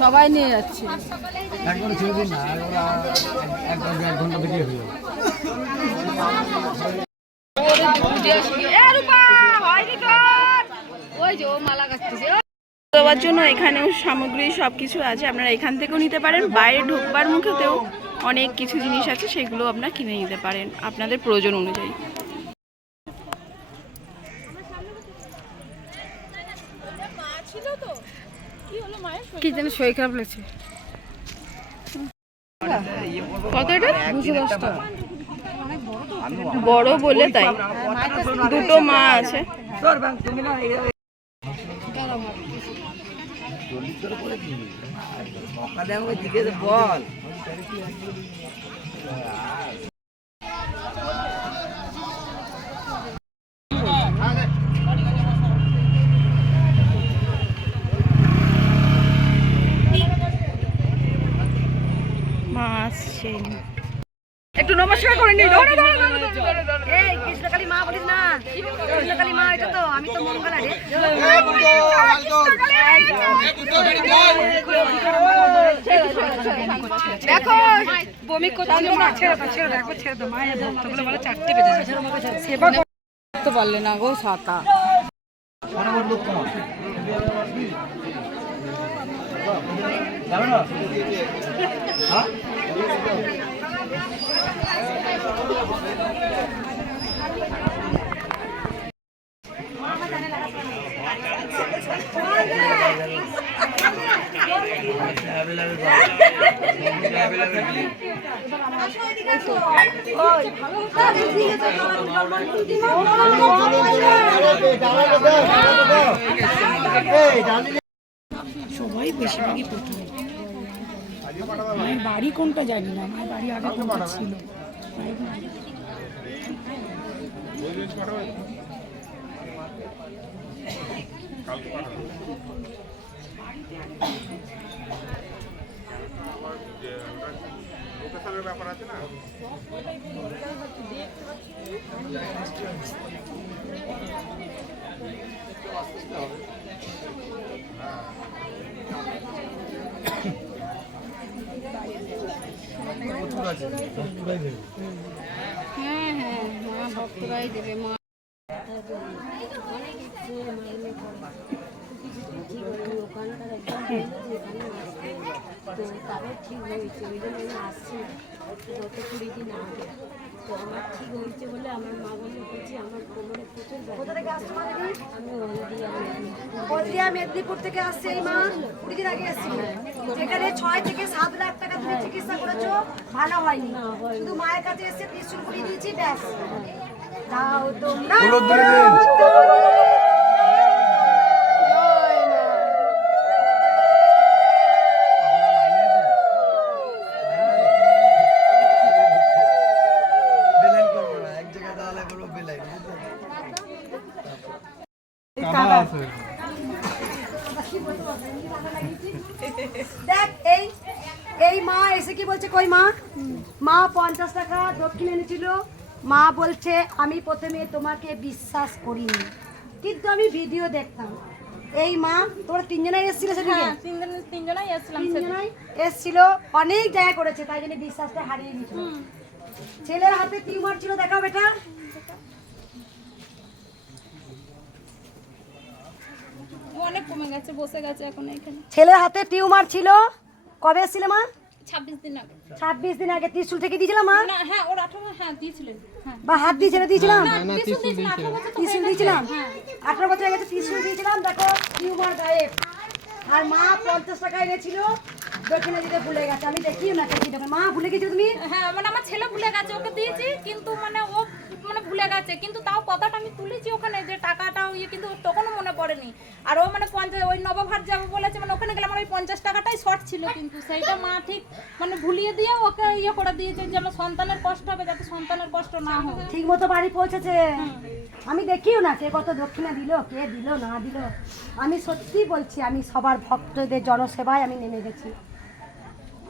সবাই নিয়ে যাচ্ছে একবার ছেড়ে দিন না, এক ঘন্টা থেকে হয়ে দেওয়ার জন্য এখানেও সামগ্রী সবকিছু আছে, আপনারা এখান থেকেও নিতে পারেন। বাইরে ঢোকবার মুখেতেও অনেক কিছু জিনিস আছে, সেগুলো আপনারা কিনে নিতে পারেন আপনাদের প্রয়োজন অনুযায়ী। কি যেন শরীর খারাপ লাগছে। কত এটা? 210 টাকা। বড় বলে তাই, দুটো মা আছে। বল একটু নমস্কার করে নি। এই কৃষ্ণকালী মা বলিস না, কৃষ্ণকালী মা এটা তো, আমি তো মঙ্গলা রে। দেখো বমি করছিল না, ছেড়ে দেখো, ছেড়ে দাও। মায়ের ভক্তগুলো বলে 4টে বেজেছে, সেবা করতে পারলে না গো ছাতা। সবাই বেশিরভাগই প্রথমে। মায়ের বাড়ি কোনটা জানি না, মায়ের বাড়ি আগে কোনটা ছিল। ব্যাপার আছে না, হ্যাঁ হ্যাঁ হ্যাঁ, ভক্তরাই দেবে মা। তো তারও ঠিক হয়েছে, ওই জন্য আমি আসছি না গত 20 দিন আগে। তো আমার ঠিক হয়েছে বলে আমার মা বলে বলছি আমার কোমরে প্রচুর আমি হলদিয়া মেদিনীপুর থেকে আসছে এই মা, 20 দিন আগে এসেছিল। যেখানে 6 থেকে 7 লাখ টাকা তুমি চিকিৎসা করেছো, ভালো হয়নি। শুধু মায়ের কাছে এসে ত্রিশূল করে দিয়েছি, ব্যাস। দাও তোমরা দেখ। এই মা এসে কি বলছে, কই মা? মা 50 টাকা দক্ষিণ এনেছিল। মা বলছে আমি প্রথমে তোমাকে বিশ্বাস করিনি, কিন্তু আমি ভিডিও দেখতাম। এই মা তোমরা 3 জনাই এসেছিলে সেদিকে? তিনজনাই এসেছিলাম, 3 জনাই এসেছিল, অনেক জায়গা করেছে, তাই জন্য বিশ্বাসটা হারিয়ে গেছিল। ছেলের হাতে টিউমার ছিল, দেখাও বেটা। অনেক কমে গেছে, বসে গেছে এখন এখানে। ছেলের হাতে টিউমার ছিল, কবে এসেছিল মা? 26 দিন আগে। 26 দিন আগে। ত্রিশূল থেকে দিয়েছিলাম মা? না, হ্যাঁ ওর 18 হ্যাঁ দিয়েছিলেন, হ্যাঁ। বা হাত দিয়ে ছেড়ে দিয়েছিলাম? না ত্রিশূল দিয়েছিলাম, 18 বছর তো ত্রিশূল দিয়েছিলাম, 18 বছর হয়ে গেছে। ত্রিশূল দিয়েছিলাম, দেখো টিউমার গায়েব। আর মা 50 টাকা এনেছিল, দক্ষিণে দিতে ভুলে গেছে। আমি দেখিও না কি দেখো। মা ভুলে গেছো তুমি? হ্যাঁ, মানে আমার ছেলে ভুলে গেছে, ওকে দিয়েছি কিন্তু মানে ও মানে ভুলে গেছে, কিন্তু তাও কথাটা আমি তুলেছি ওখানে যে টাকাটা ইয়ে, কিন্তু তখনও মনে পড়েনি। আর ও মানে ওই নবভার যাবো বলেছে, মানে ওখানে ওখানে গেলে আমার ওই 50 টাকাটাই শর্ট ছিল, কিন্তু সেইটা মা ঠিক মানে ভুলিয়ে দিয়ে ওকে ইয়ে করে দিয়েছে যে আমার সন্তানের কষ্ট হবে, যাতে সন্তানের কষ্ট না হয়। ঠিক মতো বাড়ি পৌঁছেছে। আমি দেখিও না কে কত দক্ষিণা দিল, কে দিল না দিল। আমি সত্যি বলছি, আমি সবার ভক্তদের জনসেবায় আমি নেমে গেছি।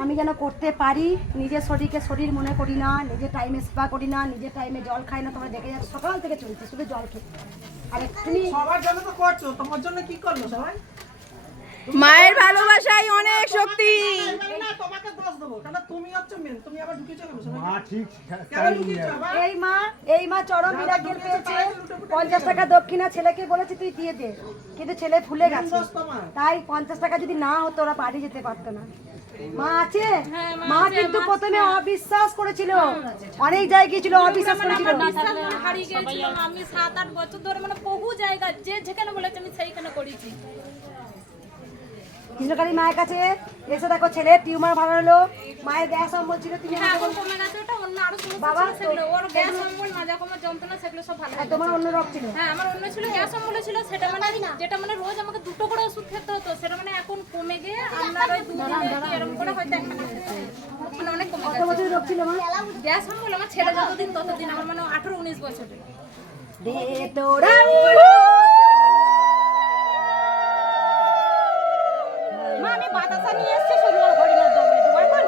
আমি যেন করতে পারি, নিজের শরীরকে শরীর মনে করি না, নিজের টাইমে সেবা করি না, নিজের টাইমে জল খাই না। তোমরা দেখে যাচ্ছ সকাল থেকে চলছে শুধু জল খেতে। আর তুমি সবার জন্য তো করছো, তোমার জন্য কি করলো সবাই? মায়ের ভালোবাসায় অনেক শক্তি। না তোমাকে দোষ দেবো, কারণ তুমি হচ্ছে মেন, তুমি আবার ঢুকেছো কেন সবাই? মা ঠিক কেন ঢুকেছো আবার? এই মা চরম মিরাকেল পেয়েছে। 50 টাকা দক্ষিণা ছেলেকে বলেছে তুই দিয়ে দে, কিন্তু ছেলে ভুলে গেছে। তাই 50 টাকা যদি না হতো ওরা বাড়ি যেতে পারতো না। মা আছে, মা কিন্তু প্রথমে অবিশ্বাস করেছিল, অনেক জায়গায় গিয়েছিল অবিশ্বাস করেছিল। বিশ্বাস হারিয়ে গিয়েছিলাম আমি 7-8 বছর ধরে, মানে বহু জায়গা যে যেখানে বলেছে আমি সেইখানে করেছি। কৃষ্ণকালী মায়ের কাছে এসে দেখো ছেলে টিউমার ভালো হলো, মায়ের গ্যাস অম্বল ছিল, তুমি হ্যাঁ, আমাকে এখন কমে গেছে, ওটা অন্য আরো সমস্যা বাবা, ছিল সেগুলো, ওর গ্যাস অম্বল মাজা কোমর যন্ত্রণা সেগুলো সব ভালো হয়ে তোমার অন্য রোগ ছিল। হ্যাঁ, আমার অন্য ছিল গ্যাস অম্বল ছিল, সেটা মানে যেটা মানে রোজ আমাকে 2টো করে ওষুধ খেতে হতো, সেটা মানে এখন কমে গিয়ে আপনার ওই 2 দিন এরকম করে হয়তো একটা মানে অনেক কমে কত গেছে। বছরের রোগ ছিল মা? গ্যাস অম্বল আমার ছেলে যতদিন ততদিন, আমার মানে 18-19 বছরের। দে তোরা মা আমি বাতাসা নিয়ে এসেছি শরীর হরিণার দবলে দুবার কর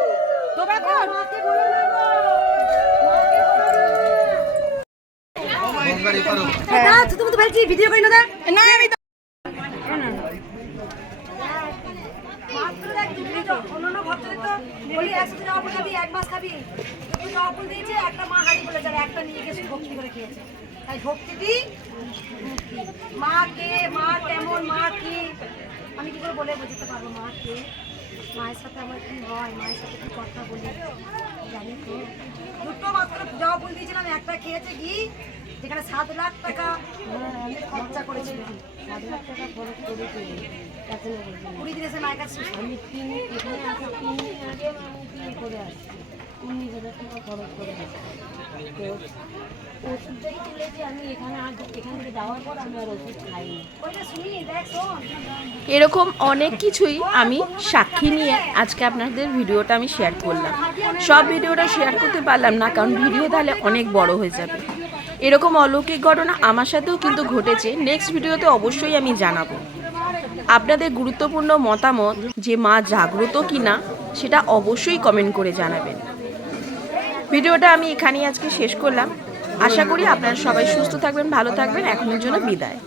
দুবার কর। মাকে বলো না গো, মাকে বলো না। দাঁড়াও, তুমি তো বলছি ভিডিও করি না। না আমি তো মাত্র এক দিন তো অন্য ভক্তদের তো বলি 100 দিন অপর খাবি, 1 মাস খাবি। তুই অপর দিয়েছে একটা মা হাড়ি বলে যারা একটা নিয়ে গেছে ভক্তি করে খেয়েছে। তাই ভক্তিটি মা কে, মা কেমন, মা কি, আমি কি করে বলে বোঝাতে পারবো মা কে, মায়ের সাথে আমার কি হয়, মায়ের সাথে কি কথা বলি জানি তো। দুটো মাত্র জবা ফুল দিয়েছিলাম, একটা খেয়েছে কি যেখানে 7 লাখ টাকা খরচা করেছিল। 7 লাখ টাকা খরচ করেছি কাছে 20 দিন এসে মায়ের কাছে সুস্থ। আমি এখানে আসা 3 দিন আগে আমি 3 করে আসছি, 19,000 টাকা খরচ করে আসছি। তো ওষুধটাই তুলেছি আমি এখানে এখান থেকে যাওয়ার পর আমি আর ওষুধ খাইনি। ওইটা শুনি দেখ শোন। এরকম অনেক কিছুই আমি সাক্ষী নিয়ে আজকে আপনাদের ভিডিওটা আমি শেয়ার করলাম। সব ভিডিওটা শেয়ার করতে পারলাম না, কারণ ভিডিও তাহলে অনেক বড় হয়ে যাবে। এরকম অলৌকিক ঘটনা আমার সাথেও কিন্তু ঘটেছে, নেক্সট ভিডিওতে অবশ্যই আমি জানাবো। আপনাদের গুরুত্বপূর্ণ মতামত যে মা জাগ্রত কিনা সেটা অবশ্যই কমেন্ট করে জানাবেন। ভিডিওটা আমি এখানেই আজকে শেষ করলাম। আশা করি আপনারা সবাই সুস্থ থাকবেন, ভালো থাকবেন। এখনের জন্য বিদায়।